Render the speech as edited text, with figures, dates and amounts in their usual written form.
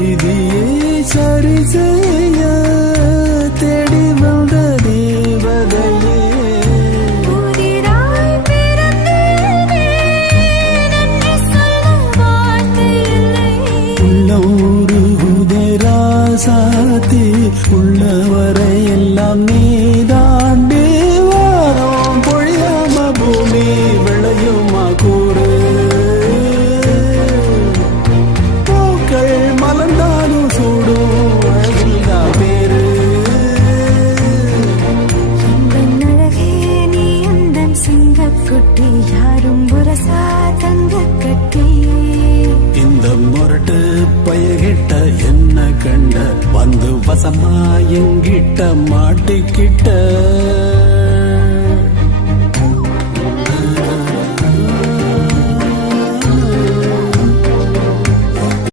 விதியை சரி செய்ய தேடி வந்த தேவதையே சாத்தி உள்ளவரை எல்லாம் நீதாண்டி வாரம் பொழியாம பூமி விளையுமா கூறு பூக்கள் மலர்ந்தாலும் சூடும் அழகில்லா பேரு அழகே நீ அந்த சிங்கக்குட்டி யாரும் புரசா தங்க கட்டி இந்த முரட்டு பயகிட்ட என்ன கண்ட வந்து வசமா எங்கிட்ட மாட்டிக்கிட்ட